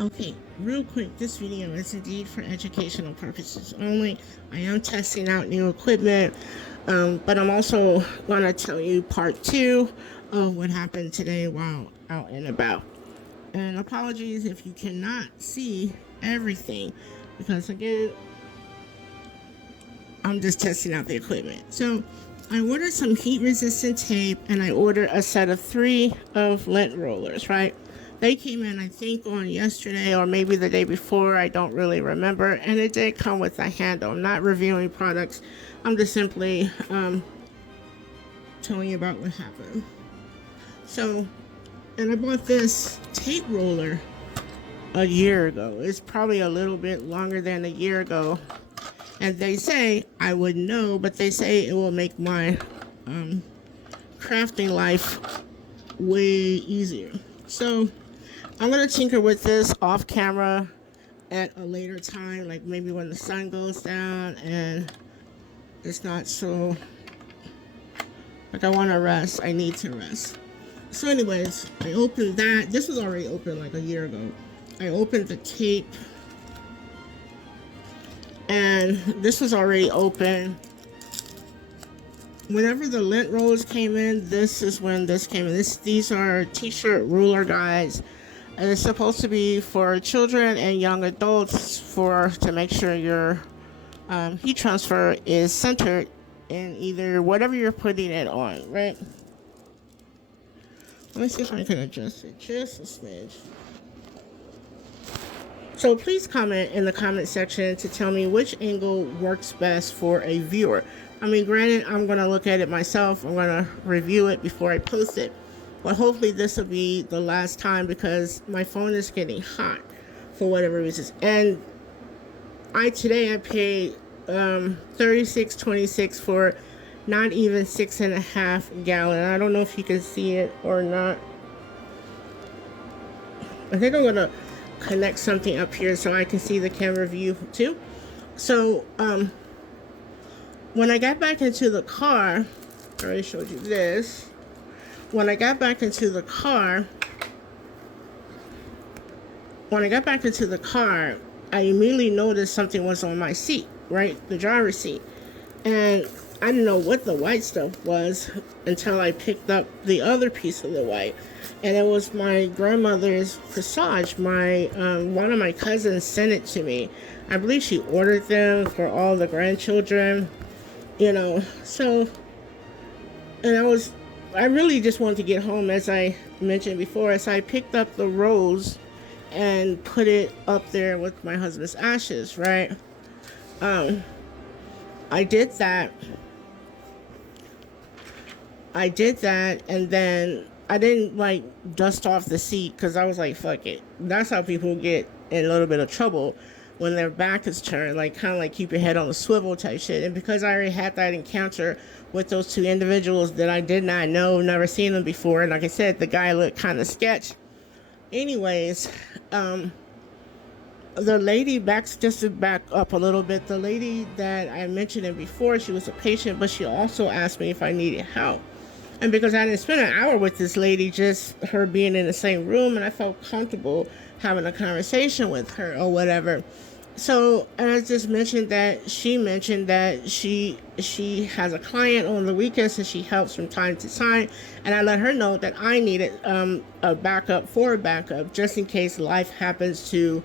Okay, real quick, this video is indeed for educational purposes only. I am testing out new equipment, but I'm also going to tell you part two of what happened today while out and about. And apologies if you cannot see everything, because again, I'm just testing out the equipment. So I ordered some heat resistant tape and I ordered a set of 3 of lint rollers, right? They came in, I think, on yesterday or maybe the day before. I don't really remember. And it did come with a handle. I'm not reviewing products. I'm just simply telling you about what happened. So, and I bought this tape roller a year ago. It's probably a little bit longer than a year ago. And they say, I wouldn't know, but they say it will make my crafting life way easier. So I'm going to tinker with this off camera at a later time, like maybe when the sun goes down and it's not so, like I want to rest, I need to rest. So anyways, I opened that. This was already open like a year ago. I opened the tape and this was already open. Whenever the lint rollers came in, this is when this came in. These are t-shirt ruler guides, and it's supposed to be for children and young adults to make sure your heat transfer is centered in either whatever you're putting it on, right? Let me see if I can adjust it just a smidge. So please comment in the comment section to tell me which angle works best for a viewer. I mean, granted, I'm going to look at it myself. I'm going to review it before I post it. But hopefully this will be the last time because my phone is getting hot for whatever reason. And today I paid $36.26 for not even 6.5 gallon. I don't know if you can see it or not. I think I'm going to connect something up here so I can see the camera view too. So when I got back into the car, I already showed you this. When I got back into the car, I immediately noticed something was on my seat, right? The driver's seat. And I didn't know what the white stuff was until I picked up the other piece of the white. And it was my grandmother's corsage. One of my cousins sent it to me. I believe she ordered them for all the grandchildren, so, and I really just wanted to get home, as I mentioned before, so I picked up the rose and put it up there with my husband's ashes, right? I did that, and then I didn't dust off the seat because I was like, fuck it. That's how people get in a little bit of trouble when their back is turned, kind of keep your head on a swivel type shit. And because I already had that encounter with those 2 individuals that I did not know, never seen them before, and like I said, the guy looked kind of sketch. Anyways, the lady, just to back up a little bit, the lady that I mentioned it before, she was a patient, but she also asked me if I needed help. And because I didn't spend an hour with this lady, just her being in the same room, and I felt comfortable having a conversation with her or whatever. So, and I just mentioned that she has a client on the weekends and she helps from time to time. And I let her know that I needed a backup, just in case life happens to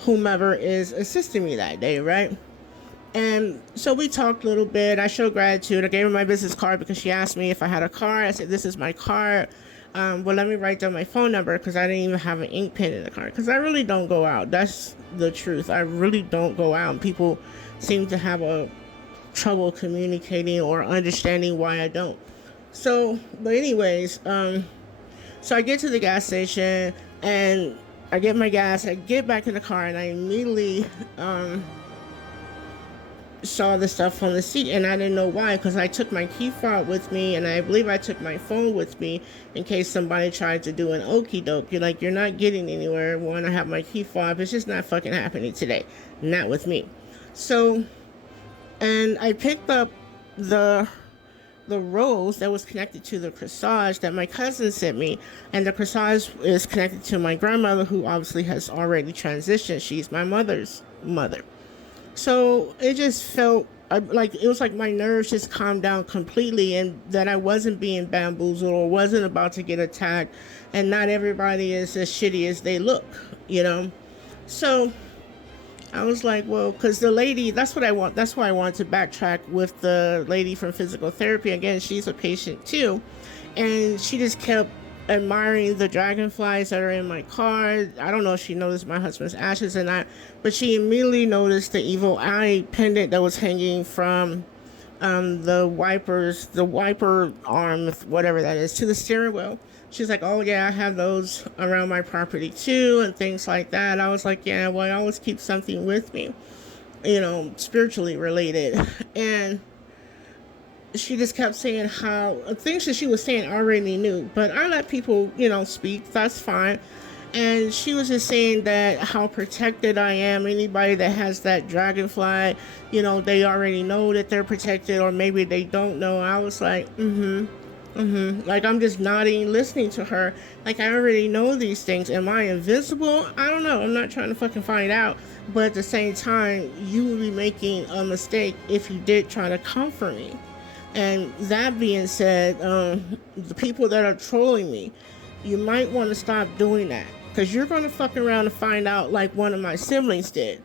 whomever is assisting me that day, right? And so we talked a little bit. I showed gratitude. I gave her my business card because she asked me if I had a card. I said, this is my card. Well, let me write down my phone number because I didn't even have an ink pen in the card because I really don't go out. That's the truth. I really don't go out. And people seem to have a trouble communicating or understanding why I don't. So, but anyways, so I get to the gas station and I get my gas. I get back in the car and I immediately saw the stuff on the seat, and I didn't know why, because I took my key fob with me, and I believe I took my phone with me in case somebody tried to do an okie doke. You're not getting anywhere. One, I have my key fob. It's just not fucking happening today. Not with me. So, and I picked up the the rose that was connected to the corsage that my cousin sent me, and the corsage is connected to my grandmother, who obviously has already transitioned. She's my mother's mother. So it just felt like it was like my nerves just calmed down completely, and that I wasn't being bamboozled or wasn't about to get attacked, and not everybody is as shitty as they look, you know? So I was like, well, because the lady, that's what I want. That's why I wanted to backtrack with the lady from physical therapy. Again, she's a patient too. And she just kept admiring the dragonflies that are in my car. I don't know if she noticed my husband's ashes or not, but she immediately noticed the evil eye pendant that was hanging from the wiper arm, whatever that is, to the steering wheel. She's like, oh yeah, I have those around my property too, and things like that. I was like, yeah, well, I always keep something with me, you know, spiritually related. And she just kept saying how things that she was saying I already knew, but I let people, you know, speak. That's fine. And she was just saying that how protected I am. Anybody that has that dragonfly, you know, they already know that they're protected, or maybe they don't know. I was like, like, I'm just nodding, listening to her. Like, I already know these things. Am I invincible? I don't know. I'm not trying to fucking find out. But at the same time, you would be making a mistake if you did try to comfort me. And that being said, the people that are trolling me, you might want to stop doing that. Because you're going to fuck around and find out like one of my siblings did.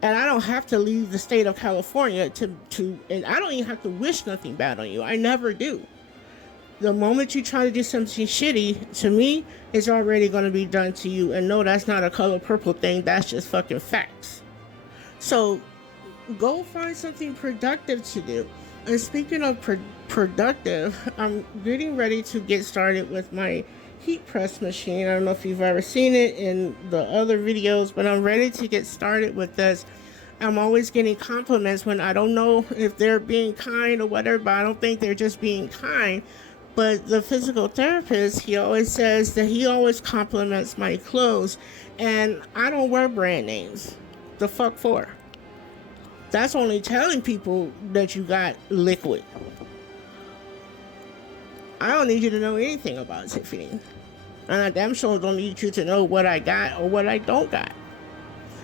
And I don't have to leave the state of California and I don't even have to wish nothing bad on you. I never do. The moment you try to do something shitty to me, it's already going to be done to you. And no, that's not a color purple thing. That's just fucking facts. So go find something productive to do. And speaking of productive, I'm getting ready to get started with my heat press machine. I don't know if you've ever seen it in the other videos, but I'm ready to get started with this. I'm always getting compliments when I don't know if they're being kind or whatever, but I don't think they're just being kind. But the physical therapist, he always says that he always compliments my clothes, and I don't wear brand names. The fuck for? That's only telling people that you got liquid. I don't need you to know anything about Tiffany. And I damn sure don't need you to know what I got or what I don't got.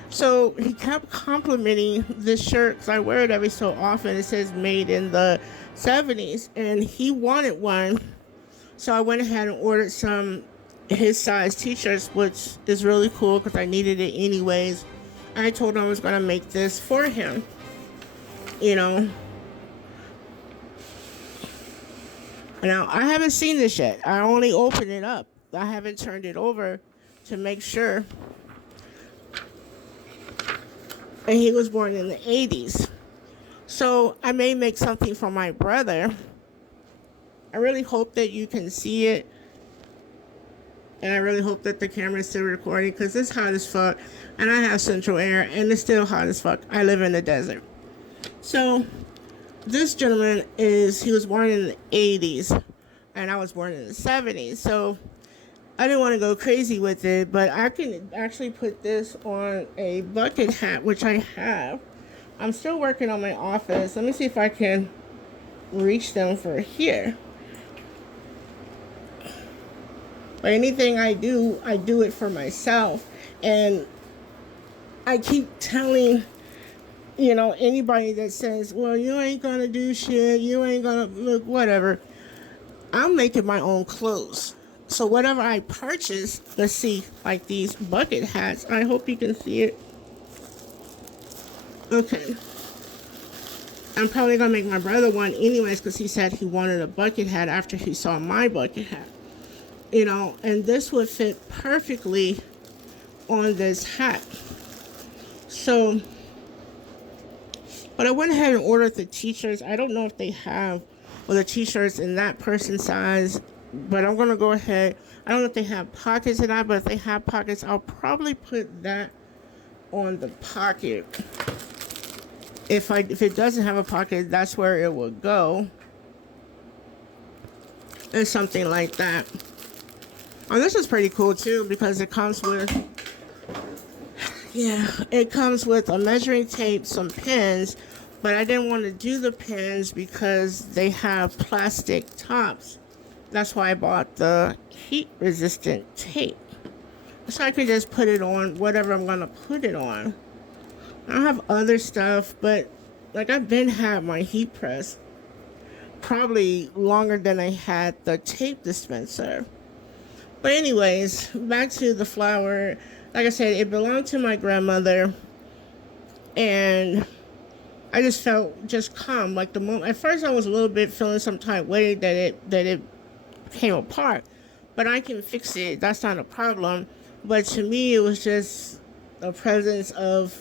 So he kept complimenting this shirt because I wear it every so often. It says made in the 70s, and he wanted one. So I went ahead and ordered some his size t-shirts, which is really cool because I needed it anyways. I told him I was going to make this for him. You know. Now, I haven't seen this yet. I only opened it up. I haven't turned it over to make sure. And he was born in the 80s. So I may make something for my brother. I really hope that you can see it. And I really hope that the camera is still recording because it's hot as fuck. And I have central air and it's still hot as fuck. I live in the desert. So this gentleman he was born in the 80s and I was born in the 70s. So I didn't want to go crazy with it, but I can actually put this on a bucket hat, which I have. I'm still working on my office. Let me see if I can reach them for here. But anything I do it for myself. And I keep telling, you know, anybody that says, well, you ain't gonna do shit, you ain't gonna look, whatever. I'm making my own clothes. So whatever I purchase, let's see, like these bucket hats. I hope you can see it. Okay. I'm probably gonna make my brother one anyways because he said he wanted a bucket hat after he saw my bucket hat. You know, and this would fit perfectly on this hat. So, but I went ahead and ordered the t-shirts. I don't know if they have the t-shirts in that person's size, but I'm gonna go ahead. I don't know if they have pockets or not, but if they have pockets, I'll probably put that on the pocket. If it doesn't have a pocket, that's where it will go. And something like that. Oh, this is pretty cool too because it comes with, it comes with a measuring tape, some pins, But I didn't want to do the pins because they have plastic tops. That's why I bought the heat resistant tape. So I can just put it on whatever I'm going to put it on. I have other stuff, but like I've been had my heat press probably longer than I had the tape dispenser. But anyways, back to the flower. Like I said, it belonged to my grandmother, and I just felt just calm. Like the moment, at first I was a little bit feeling some type of way that it came apart, but I can fix it. That's not a problem. But to me, it was just a presence of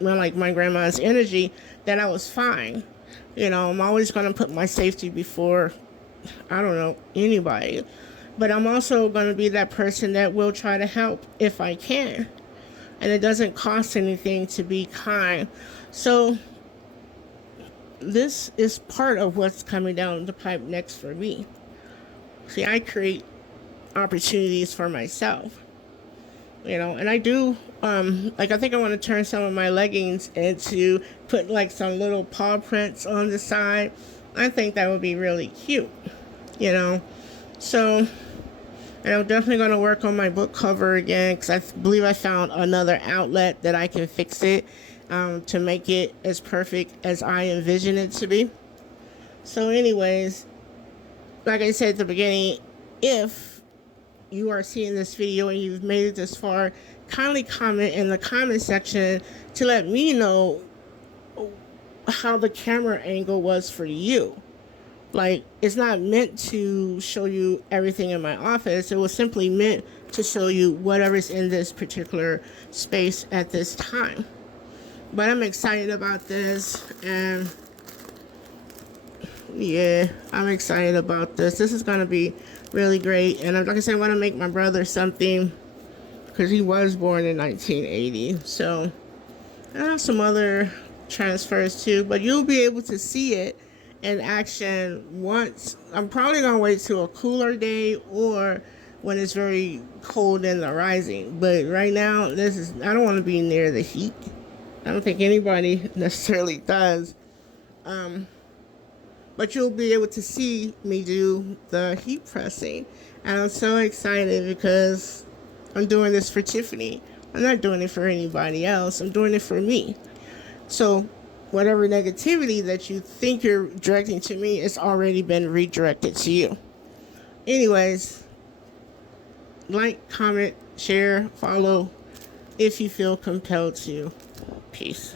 my grandma's energy that I was fine. You know, I'm always gonna put my safety before, I don't know, anybody. But I'm also gonna be that person that will try to help if I can. And it doesn't cost anything to be kind. So this is part of what's coming down the pipe next for me. See, I create opportunities for myself, you know, and I do, like I think I want to turn some of my leggings into put like some little paw prints on the side. I think that would be really cute, you know. So, and I'm definitely going to work on my book cover again because I believe I found another outlet that I can fix it to make it as perfect as I envision it to be. So anyways, like I said at the beginning, if you are seeing this video and you've made it this far, kindly comment in the comment section to let me know how the camera angle was for you. Like, it's not meant to show you everything in my office. It was simply meant to show you whatever's in this particular space at this time. But I'm excited about this, and yeah, I'm excited about this. This is going to be really great. And like I said, I want to make my brother something because he was born in 1980. So I have some other transfers too, but you'll be able to see it in action once. I'm probably going to wait till a cooler day or when it's very cold in the rising. But right now, I don't want to be near the heat. I don't think anybody necessarily does. But you'll be able to see me do the heat pressing. And I'm so excited because I'm doing this for Tiffany. I'm not doing it for anybody else. I'm doing it for me. So whatever negativity that you think you're directing to me, it's already been redirected to you. Anyways, like, comment, share, follow if you feel compelled to. Peace.